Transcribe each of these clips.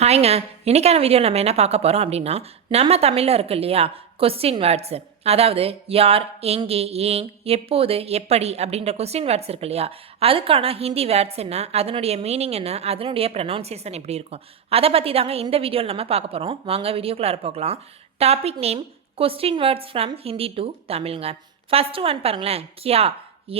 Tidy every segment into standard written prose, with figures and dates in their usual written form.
ஹாய்ங்க. இன்னைக்கான வீடியோவில் நம்ம என்ன பார்க்க போகிறோம் அப்படின்னா, நம்ம தமிழில் இருக்கு இல்லையா கொஸ்டின் வேர்ட்ஸ். அதாவது யார், எங்கே, ஏன், எப்போது, எப்படி அப்படின்ற கொஸ்டின் வேர்ட்ஸ் இருக்கு இல்லையா, அதுக்கான ஹிந்தி வேர்ட்ஸ் என்ன, அதனுடைய மீனிங் என்ன, அதனுடைய ப்ரொனவுன்சியேஷன் எப்படி இருக்கும், அதை பற்றி தாங்க இந்த வீடியோவில் நம்ம பார்க்க போகிறோம். வாங்க வீடியோக்குள்ளார போகலாம். Topic name question words from Hindi to தமிழுங்க. ஃபர்ஸ்ட் ஒன் பாருங்களேன், கியா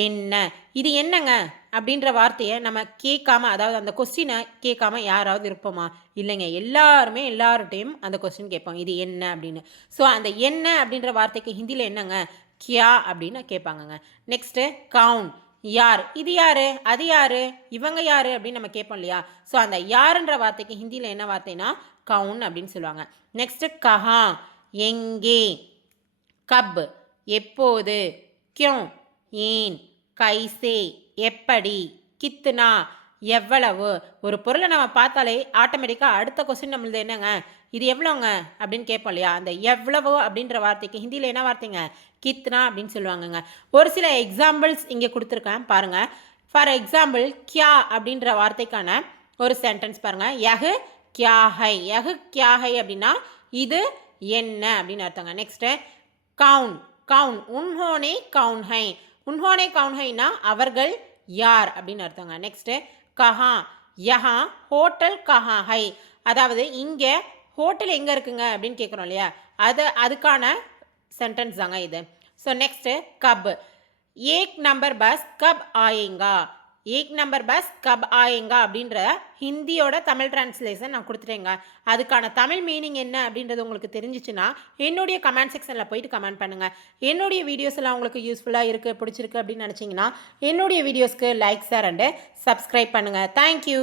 என்ன. இது என்னங்க அப்படின்ற வார்த்தையை நம்ம கேட்காம, அதாவது அந்த கொஸ்டினை கேட்காம யாராவது இருப்போமா? இல்லைங்க. எல்லாருமே எல்லார்ட்டையும் அந்த கொஸ்டின் கேட்பாங்க, இது என்ன அப்படின்னு. ஸோ அந்த என்ன அப்படின்ற வார்த்தைக்கு ஹிந்தியில் என்னங்க, கியா அப்படின்னு கேட்பாங்கங்க. நெக்ஸ்ட்டு கவுன், யார். இது யாரு, அது யாரு, இவங்க யாரு அப்படின்னு நம்ம கேட்போம் இல்லையா. ஸோ அந்த யாருன்ற வார்த்தைக்கு ஹிந்தியில் என்ன வார்த்தைனா கவுன் அப்படின்னு சொல்லுவாங்க. நெக்ஸ்ட்டு கஹா, எங்கே. கப், எப்போது. கியோं, ஏன். கைசே, எப்படி. கித்துனா, எவ்வளவு. ஒரு பொருளை நம்ம பார்த்தாலே ஆட்டோமேட்டிக்காக அடுத்த கொஸ்டின் நம்மளது என்னங்க, இது எவ்வளோங்க அப்படின்னு கேட்போம் இல்லையா. அந்த எவ்வளவு அப்படின்ற வார்த்தைக்கு ஹிந்தியில் என்ன வார்த்தைங்க, கித்னா அப்படின்னு சொல்லுவாங்கங்க. ஒரு சில எக்ஸாம்பிள்ஸ் இங்கே கொடுத்துருக்கேன் பாருங்கள். ஃபார் எக்ஸாம்பிள் கியா அப்படின்ற வார்த்தைக்கான ஒரு சென்டென்ஸ் பாருங்கள். யஹு கியா ஹை. யஹு கியா ஹை அப்படின்னா இது என்ன அப்படின்னு அர்த்தங்க. நெக்ஸ்ட்டு கவுன். கவுன், உன்ஹோனே கவுன் ஹை. உன்ஹோனே கவுன் ஹைனா அவர்கள் யார் அப்படின்னு அர்த்தங்க. நெக்ஸ்ட்டு கஹா, யஹா ஹோட்டல் கஹா ஹை. அதாவது இங்கே ஹோட்டல் எங்கே இருக்குங்க அப்படின்னு கேட்குறோம் இல்லையா, அதுக்கான சென்டென்ஸ் தாங்க இது. ஸோ நெக்ஸ்ட்டு கப், ஏக் நம்பர் பஸ் கப் ஆயேங்கா. ஏக் நம்பர் பஸ் கப் ஆயேங்கா அப்படின்ற ஹிந்தியோட தமிழ் டிரான்ஸ்லேஷன் நான் கொடுத்துட்டேங்க. அதுக்கான தமிழ் மீனிங் என்ன அப்படின்றது உங்களுக்கு தெரிஞ்சிச்சுன்னா என்னுடைய கமெண்ட் செக்ஷனில் போயிட்டு கமெண்ட் பண்ணுங்கள். என்னுடைய வீடியோஸ் எல்லாம் உங்களுக்கு யூஸ்ஃபுல்லாக இருக்குது, பிடிச்சிருக்கு அப்படின்னு நினச்சிங்கன்னா என்னுடைய வீடியோஸ்க்கு லைக், ஷேர் அண்டு சப்ஸ்கிரைப் பண்ணுங்கள். தேங்க்யூ.